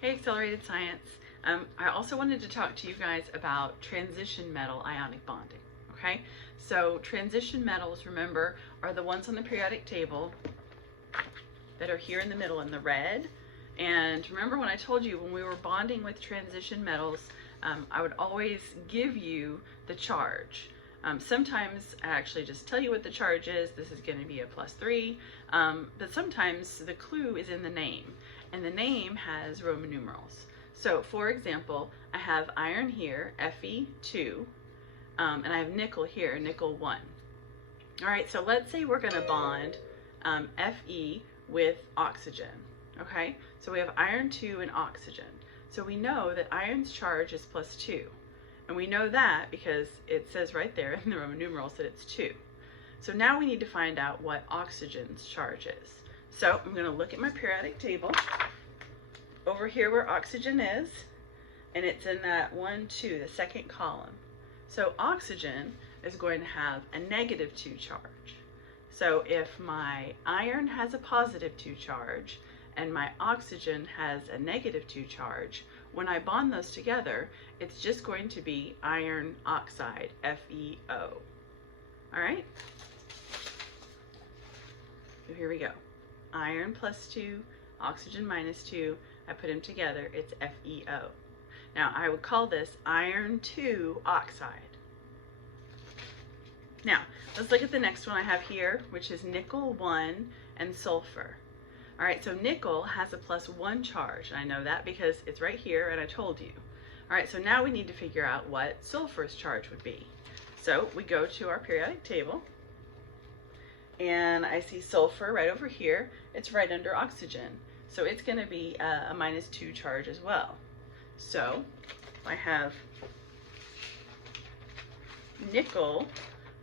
Hey, Accelerated Science. I also wanted to talk to you guys about transition metal ionic bonding, okay? So transition metals, remember, are the ones on the periodic table that are here in the middle in the red. And remember when I told you when we were bonding with transition metals, I would always give you the charge. Sometimes I actually just tell you what the charge is. This is going to be a +3, but sometimes the clue is in the name, and the name has Roman numerals. So for example, I have iron here, Fe2, and I have nickel here, nickel 1. All right, so let's say we're going to bond Fe with oxygen. Okay, so we have iron 2 and oxygen. So we know that iron's charge is +2. And we know that because it says right there in the Roman numerals that it's 2. So now we need to find out what oxygen's charge is. So I'm going to look at my periodic table over here where oxygen is, and it's in that 1, 2, the second column. So oxygen is going to have a -2 charge. So if my iron has a +2 charge and my oxygen has a -2 charge, when I bond those together, it's just going to be iron oxide, FeO. All right? So here we go. Iron +2, oxygen -2. I put them together, it's FeO. Now I would call this iron 2 oxide. Now, let's look at the next one I have here, which is nickel 1 and sulfur. All right, so nickel has a +1 charge, and I know that because it's right here and I told you. All right, so now we need to figure out what sulfur's charge would be. So we go to our periodic table, and I see sulfur right over here. It's right under oxygen, so it's going to be a -2 charge as well. So I have nickel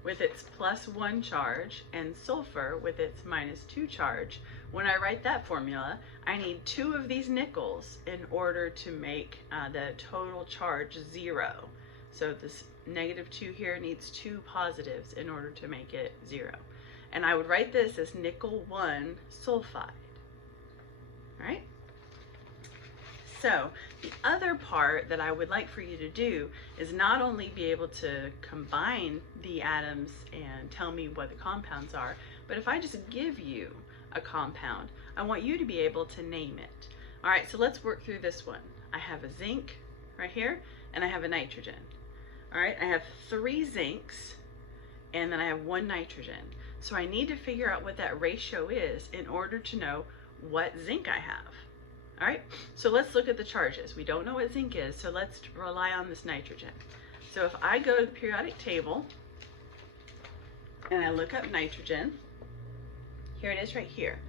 with its +1 charge and sulfur with its -2 charge. When I write that formula, I need 2 of these nickels in order to make the total charge 0. So this -2 here needs 2 positives in order to make it 0. And I would write this as nickel 1 sulfide. All right? So the other part that I would like for you to do is not only be able to combine the atoms and tell me what the compounds are, but if I just give you a compound, I want you to be able to name it. All right, so let's work through this one. I have a zinc right here, and I have a nitrogen. All right, I have 3 zincs, and then I have 1 nitrogen. So I need to figure out what that ratio is in order to know what zinc I have. All right, so let's look at the charges. We don't know what zinc is, so let's rely on this nitrogen. So if I go to the periodic table and I look up nitrogen, here it is right here.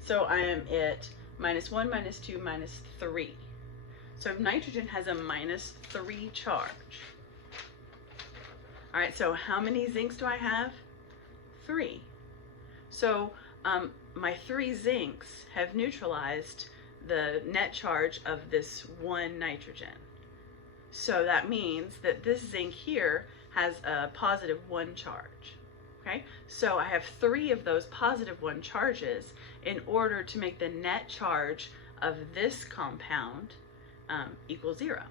So I am at -1, -2, -3. So nitrogen has a -3 charge. All right, so how many zincs do I have? 3. So my 3 zincs have neutralized the net charge of this 1 nitrogen. So that means that this zinc here has a +1 charge. Okay, so I have 3 of those +1 charges in order to make the net charge of this compound equal 0.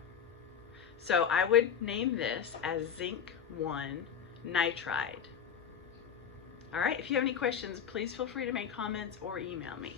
So I would name this as zinc 1 nitride. All right, if you have any questions, please feel free to make comments or email me.